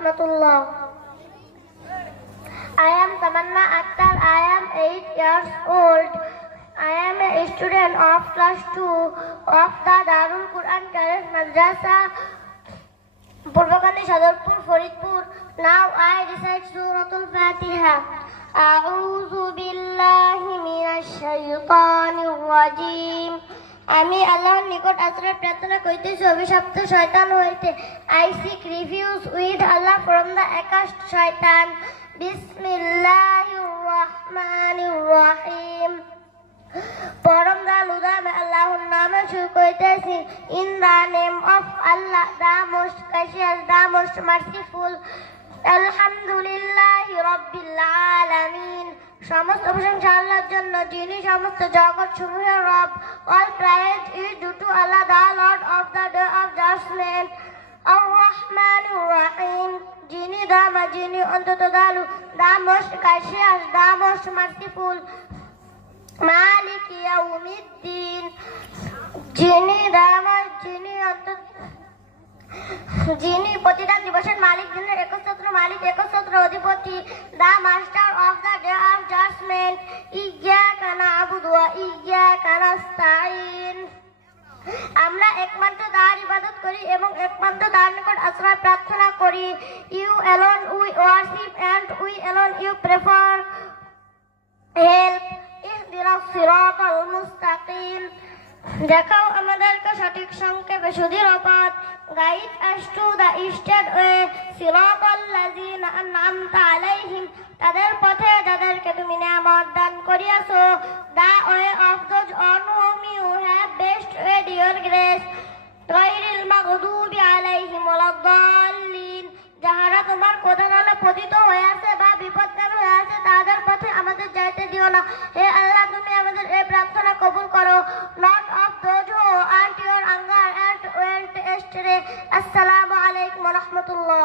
rahmatullah. I am Tamanna Akhtar. I am eight years old. I am a student of class two of the Darul Quran College Madrasa, Purbakani Sadarpur, Faridpur. Now I recite Surah Al-Fatiha. أعوذ بالله من الشيطان الرجيم আমি আল্লাহর নিকট আশ্রয় প্রার্থনা করিতেছি, অভিশপ্ত শয়তান হইতে। I seek refuge with Allah from the accursed শয়তান। বিসমিল্লাহির রহমানির রহিম পরম দালুদাম আল্লাহর নামে শুরু করিতেছি। In the name of Allah the most gracious the most merciful. আলহামদুলিল্লাহ রব্বিল আলামিন। সমস্ত প্রশংসা আল্লাহর জন্য যিনি সমস্ত জগৎ সমূহের রব all praise is due to lord of the day of judgement আর রহমান রহিম। যিনি দামা যিনি অন্তত দালু দা কাশিয়াস দা মোস্ট মালিক ইয়াউমিদ্দিন। যিনি দামা যিনি অন্তত যিনি প্রতিদান দিবসের মালিক দিনের একচ্ছত্র মালিক, একচ্ছত্র অধিপতি the master of the day of judgement তার ইবাদত করি এবং একমাত্র তার নিকট আশ্রয় প্রার্থনা করি। You alone, we worship and we alone, you prefer help ইহদিনাস সিরাতাল মুস্তাকিম। দেখাও আমাদেরকে সঠিক সংক্ষেপে সুধীর পথ। Guide us to the straight way সিরাতাল লাযিনা আনআমতা আলাইহিম। তাদের পথে যাদেরকে তুমি নিয়ামত দান করিয়াছো the way of those on whom পতিত হয়ে আছে বা বিপদগামী হয়ে আছে, তাদের পথে আমাদের যাইতে দিও না। হে আল্লাহ, তুমি আমাদের এই প্রার্থনা কবুল করো। Lord of those who earned your anger and went astray আসসালামু আলাইকুম রাহমাতুল্লাহ।